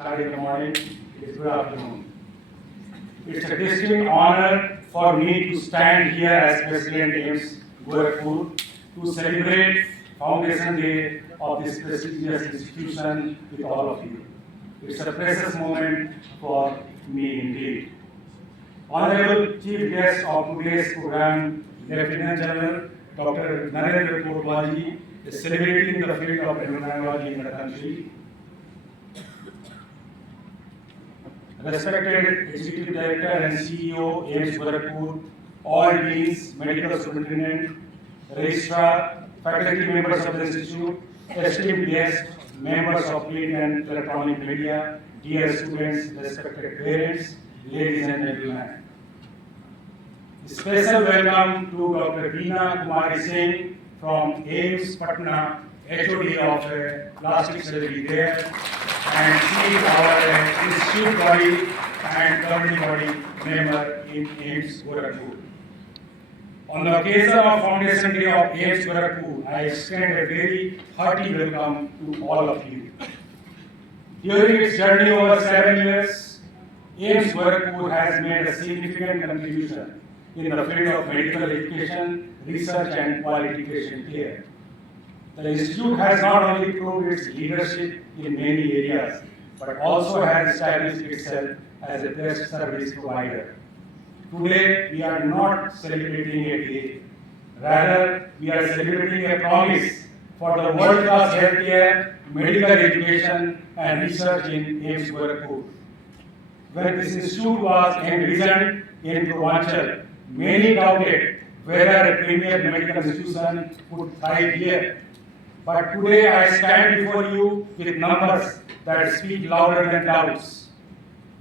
start in the morning, it is good afternoon. It's a distinct honor for me to stand here as President AIMS Gorakhpur to celebrate Foundation Day of this prestigious institution with all of you. It's a precious moment for me indeed. Honorable Chief Guest of today's program, Lieutenant General Dr. Narendra Kotwal is celebrating the field of endocrinology in the country. Respected Executive Director and CEO, AIMS Gorakhpur, all deans, medical superintendent, registrar, faculty members of the institute, esteemed guests, members of print and electronic media, dear students, respected parents, ladies and gentlemen. Special welcome to Dr. Veena Kumari Singh from AIMS Patna, HOD of Plastic Surgery there, and she is our institute body and governing body member in AIMS Gorakhpur. On the occasion of Foundation Day of AIMS Gorakhpur, I extend a very hearty welcome to all of you. During its journey over 7 years, AIMS Gorakhpur has made a significant contribution in the field of medical education, research and quality patient care. The institute has not only proved its leadership in many areas, but also has established itself as a best service provider. Today, we are not celebrating a day. Rather, we are celebrating a promise for the world-class healthcare, medical education, and research in AIMS Gorakhpur. When this institute was envisioned in Purvanchal, many doubted whether a premier medical institution would thrive here. But today I stand before you with numbers that speak louder than doubts.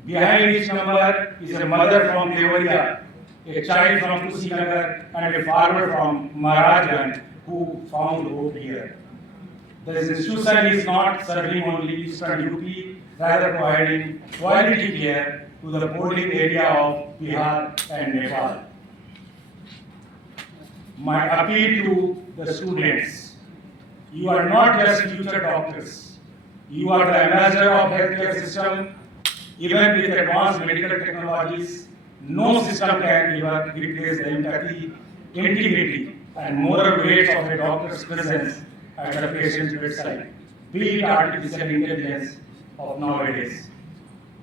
Behind each number is a mother from Devariya, a child from Kushinagar, and a farmer from Maharajan who found hope here. This institution is not serving only Eastern UP, rather providing quality care to the bordering area of Bihar and Nepal. My appeal to the students: you are not just future doctors. You are the ambassador of healthcare system. Even with advanced medical technologies, no system can ever replace the empathy, integrity, and moral weight of a doctor's presence at the patient's bedside, be it artificial intelligence of nowadays.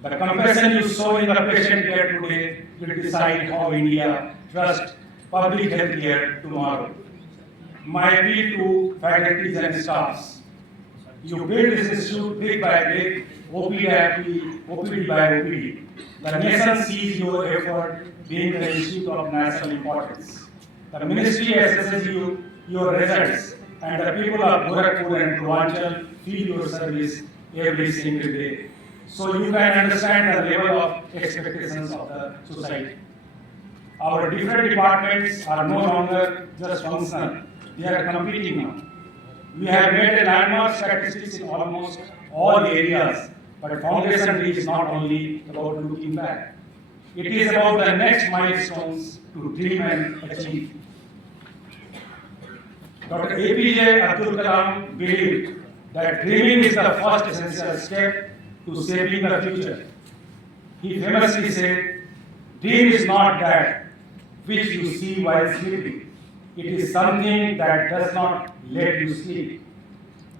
The compassion you show in the patient care today will decide how India trusts public health care tomorrow. My appeal to faculties and staffs: you build this institute brick by brick, OPD by OPD. The nation sees your effort being the institute of national importance. The ministry assesses your results, and the people of Gorakhpur and Purvanchal feel your service every single day. So you can understand the level of expectations of the society. Our different departments are no longer just functional, they are competing now. We have made a landmark statistics in almost all areas, but Foundation Day is not only about looking back. It is about the next milestones to dream and achieve. Dr. APJ Abdul Kalam believed that dreaming is the first essential step to shaping the future. He famously said, "Dream is not that which you see while sleeping. It is something that does not let you sleep."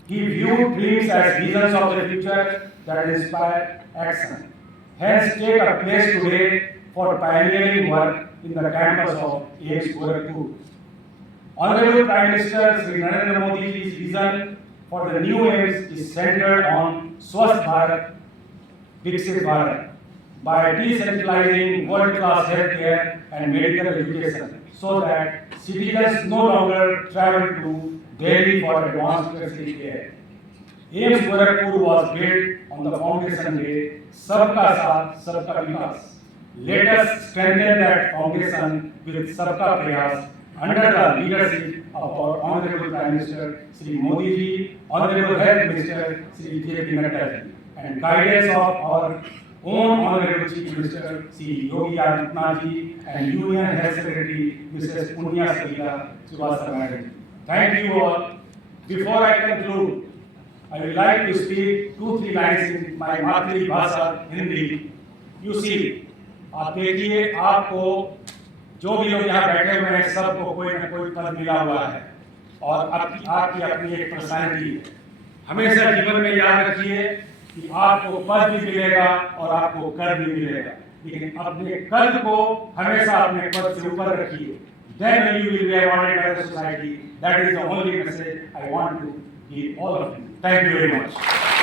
He viewed dreams as visions of the future that inspire action. Hence, take a place today for pioneering work in the campus of AIMS Gorakhpur. Honorable Prime Minister Shri Narendra Modi's vision for the new AIMS is centered on Swasth Bharat, Viksit Bharat, by decentralizing world-class healthcare and medical education, so that citizens no longer travel to Delhi for advanced tertiary care. AIMS Gorakhpur was built on the Foundation Day, Sabka Saath, Sabka Vikas. Let us strengthen that foundation with Sabka Prayas under the leadership of our Honorable Prime Minister Shri Modi ji, Honorable Health Minister Shri J.P. Nadda ji, and guidance of our own Honorable Chief Minister Shri Yogi Adityanath ji and Union Health Secretary Mrs. Punya Salila Srivastava Madam. Thank you all. Before I conclude, I would like to speak 2-3 lines in my मातृभाषा Hindi. You see, आप देखिए, आपको जो भी लोग यहाँ बैठे हुए हैं सबको कोई ना कोई पद मिला हुआ है और आपकी अपनी एक पर्सनैलिटी है. हमेशा जीवन में याद रखिए कि आपको पद भी मिलेगा और आपको कर भी मिलेगा, लेकिन अपने कल को हमेशा अपने पद से ऊपर रखिए. Then you will be awarded by the society. That is the only message I want to give all of you. Thank you very much.